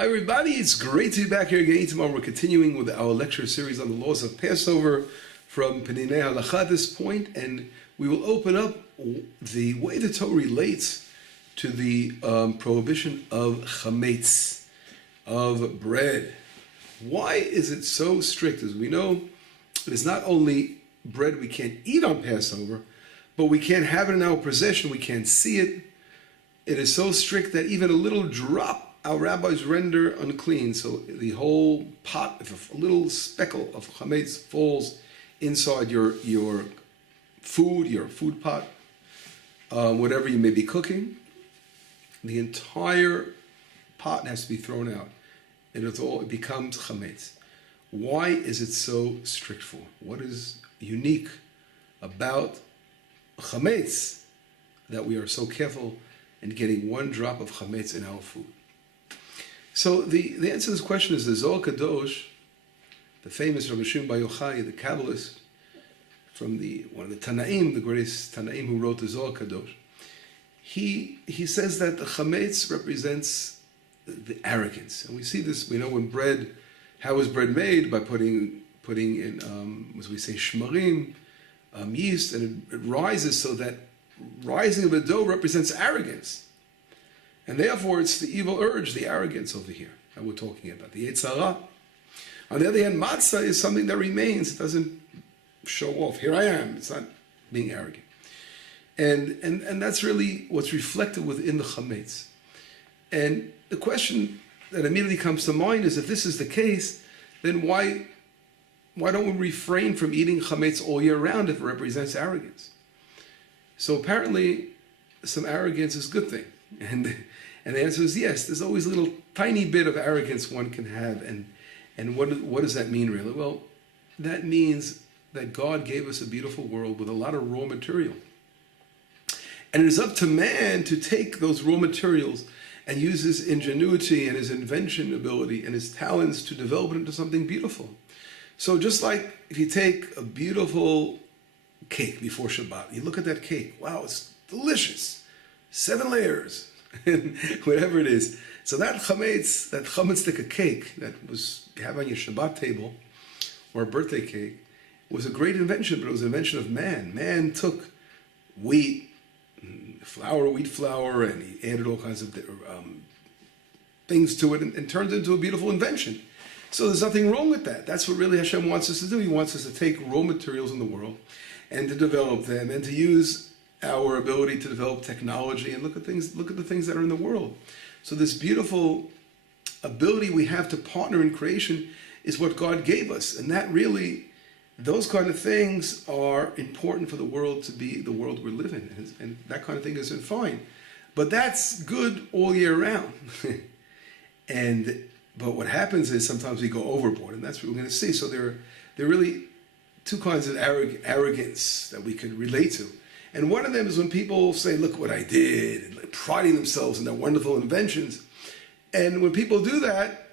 Hi everybody, it's great to be back here again. Tomorrow we're continuing with our lecture series on the laws of Passover from Peninei Halacha at this point, and we will open up the way the Torah relates to the prohibition of chametz, of bread. Why is it so strict? As we know, it is not only bread we can't eat on Passover, but we can't have it in our possession, we can't see it. It is so strict that even a little drop our rabbis render unclean. So the whole pot, if a little speckle of chametz falls inside your food pot, whatever you may be cooking, the entire pot has to be thrown out. And it becomes chametz. Why is it so strict for? What is unique about chametz that we are so careful in getting one drop of chametz in our food? So the answer to this question is the Zohar Kadosh, the famous Rabbi Shimon Bar Yochai, the Kabbalist, from one of the Tanaim, the greatest Tanaim who wrote the Zohar Kadosh. He says that the chametz represents the arrogance, and we see this. We know when bread, how is bread made? By putting in, as we say, shmarim, yeast, and it rises, so that rising of the dough represents arrogance. And therefore, it's the evil urge, the arrogance over here that we're talking about, the Yetzer Hara. On the other hand, matzah is something that remains. It doesn't show off. Here I am. It's not being arrogant. And that's really what's reflected within the chametz. And the question that immediately comes to mind is, if this is the case, then why don't we refrain from eating chametz all year round if it represents arrogance? So apparently, some arrogance is a good thing. And the answer is yes. There's always a little tiny bit of arrogance one can have. And what does that mean really? Well, that means that God gave us a beautiful world with a lot of raw material. And it is up to man to take those raw materials and use his ingenuity and his invention ability and his talents to develop it into something beautiful. So just like if you take a beautiful cake before Shabbat, you look at that cake, wow, it's delicious. 7 layers, and whatever it is. So that chametz stick cake that you have on your Shabbat table, or a birthday cake, was a great invention, but it was an invention of man. Man took wheat flour, and he added all kinds of things to it and turned it into a beautiful invention. So there's nothing wrong with that. That's what really Hashem wants us to do. He wants us to take raw materials in the world and to develop them and to use our ability to develop technology and look at the things that are in the world. So this beautiful ability we have to partner in creation is what God gave us. And that really, those kind of things are important for the world to be the world we're living in. And that kind of thing isn't fine. But that's good all year round. But what happens is sometimes we go overboard, and that's what we're going to see. So there are really two kinds of arrogance that we can relate to. And one of them is when people say, look what I did, and like priding themselves in their wonderful inventions. And when people do that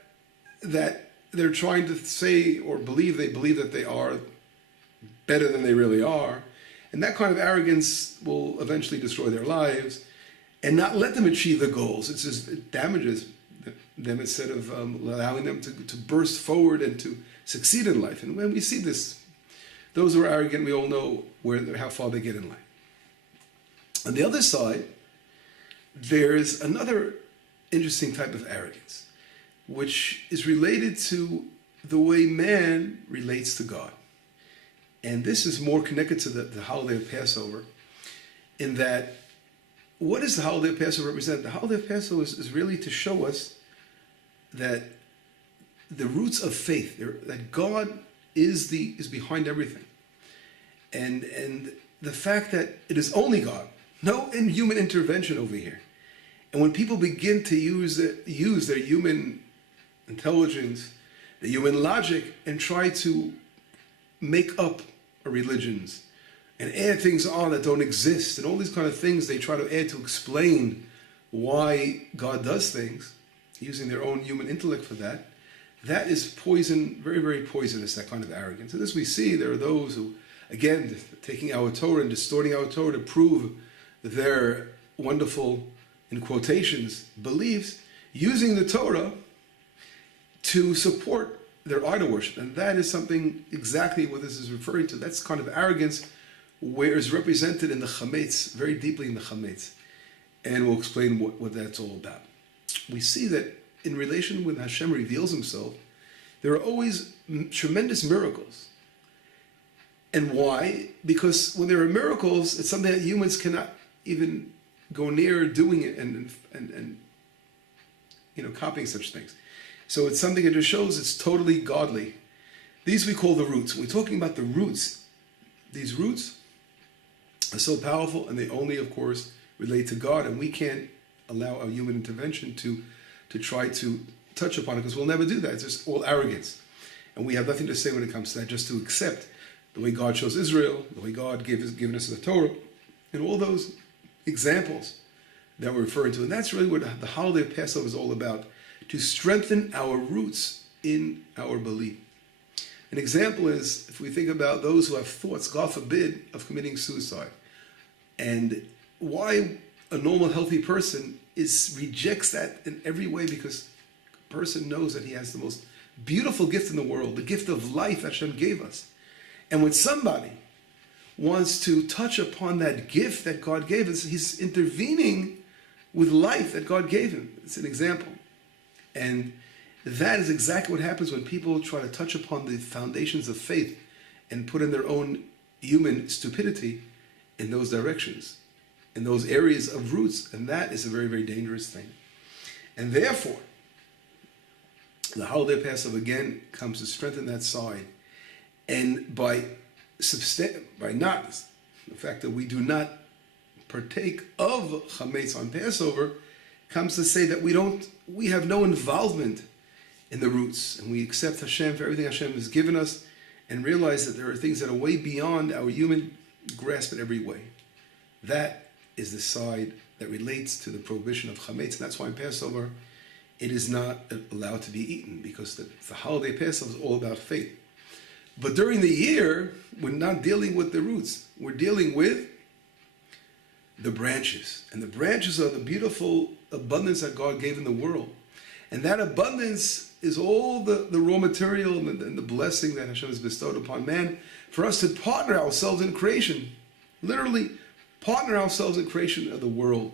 they're trying to say or believe that they are better than they really are. And that kind of arrogance will eventually destroy their lives and not let them achieve the goals. It damages them instead of allowing them to burst forward and to succeed in life. And when we see this, those who are arrogant, we all know how far they get in life. On the other side, there's another interesting type of arrogance, which is related to the way man relates to God. And this is more connected to the holiday of Passover, in that, what does the holiday of Passover represent? The holiday of Passover is really to show us that the roots of faith, that God is behind everything. And the fact that it is only God, no human intervention over here. And when people begin to use their human intelligence, their human logic, and try to make up religions and add things on that don't exist, and all these kind of things they try to add to explain why God does things, using their own human intellect for that, that is poison, very, very poisonous, that kind of arrogance. And as we see, there are those who, again, taking our Torah and distorting our Torah to prove their wonderful, in quotations, beliefs, using the Torah to support their idol worship. And that is something exactly what this is referring to. That's kind of arrogance, where it's represented in the chametz, very deeply in the chametz. And we'll explain what that's all about. We see that in relation when Hashem reveals himself, there are always tremendous miracles. And why? Because when there are miracles, it's something that humans cannot even go near doing it and copying such things. So it's something that just shows it's totally godly. These we call the roots. When we're talking about the roots, these roots are so powerful, and they only, of course, relate to God, and we can't allow a human intervention to try to touch upon it, because we'll never do that. It's just all arrogance. And we have nothing to say when it comes to that, just to accept the way God chose Israel, the way God given us the Torah, and all those examples that we're referring to. And that's really what the holiday of Passover is all about, to strengthen our roots in our belief. An example is, if we think about those who have thoughts, God forbid, of committing suicide, and why a normal, healthy person rejects that in every way, because a person knows that he has the most beautiful gift in the world, the gift of life that Hashem gave us. And when somebody wants to touch upon that gift that God gave us, he's intervening with life that God gave him. It's an example. And that is exactly what happens when people try to touch upon the foundations of faith and put in their own human stupidity in those directions, in those areas of roots. And that is a very, very dangerous thing. And therefore, the holiday of Passover again comes to strengthen that side. And by not the fact that we do not partake of chametz on Passover, comes to say that we have no involvement in the roots, and we accept Hashem for everything Hashem has given us, and realize that there are things that are way beyond our human grasp in every way. That is the side that relates to the prohibition of chametz, and that's why in Passover it is not allowed to be eaten, because the holiday of Passover is all about faith. But during the year, we're not dealing with the roots. We're dealing with the branches. And the branches are the beautiful abundance that God gave in the world. And that abundance is all the raw material and the blessing that Hashem has bestowed upon man for us to partner ourselves in creation. Literally, partner ourselves in creation of the world.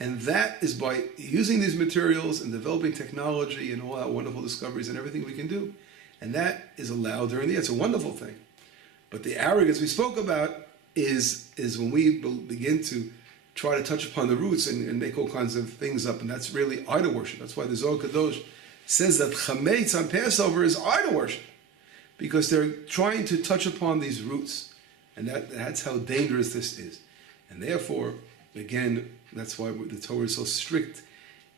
And that is by using these materials and developing technology and all our wonderful discoveries and everything we can do. And that is allowed during the year. It's a wonderful thing. But the arrogance we spoke about is when we begin to try to touch upon the roots and make all kinds of things up. And that's really idol worship. That's why the Zohar Kadosh says that chametz on Passover is idol worship, because they're trying to touch upon these roots. And that's how dangerous this is. And therefore, again, that's why the Torah is so strict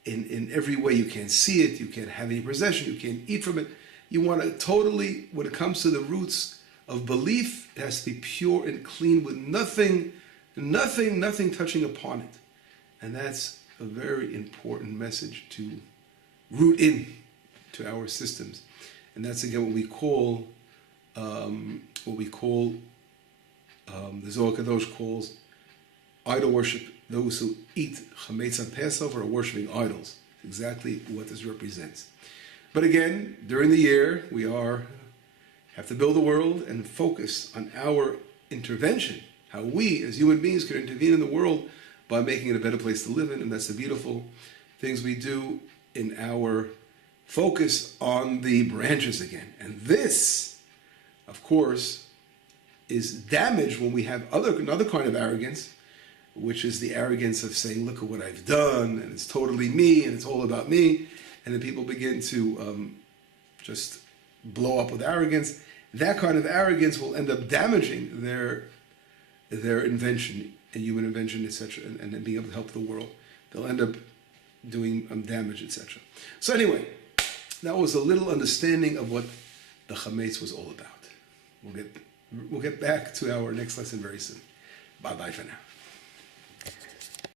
in every way. You can't see it. You can't have any possession. You can't eat from it. You want to totally, when it comes to the roots of belief, it has to be pure and clean with nothing touching upon it. And that's a very important message to root in to our systems. And that's again what we call the Zohar Kadosh calls idol worship. Those who eat chametz on Passover are worshiping idols. Exactly what this represents. But again, during the year, we have to build the world and focus on our intervention, how we as human beings can intervene in the world by making it a better place to live in. And that's the beautiful things we do in our focus on the branches again. And this, of course, is damaged when we have another kind of arrogance, which is the arrogance of saying, look at what I've done, and it's totally me, and it's all about me. And then people begin to just blow up with arrogance. That kind of arrogance will end up damaging their invention, and human invention, etc., and then being able to help the world. They'll end up doing damage, etc. So anyway, that was a little understanding of what the chametz was all about. We'll get back to our next lesson very soon. Bye-bye for now.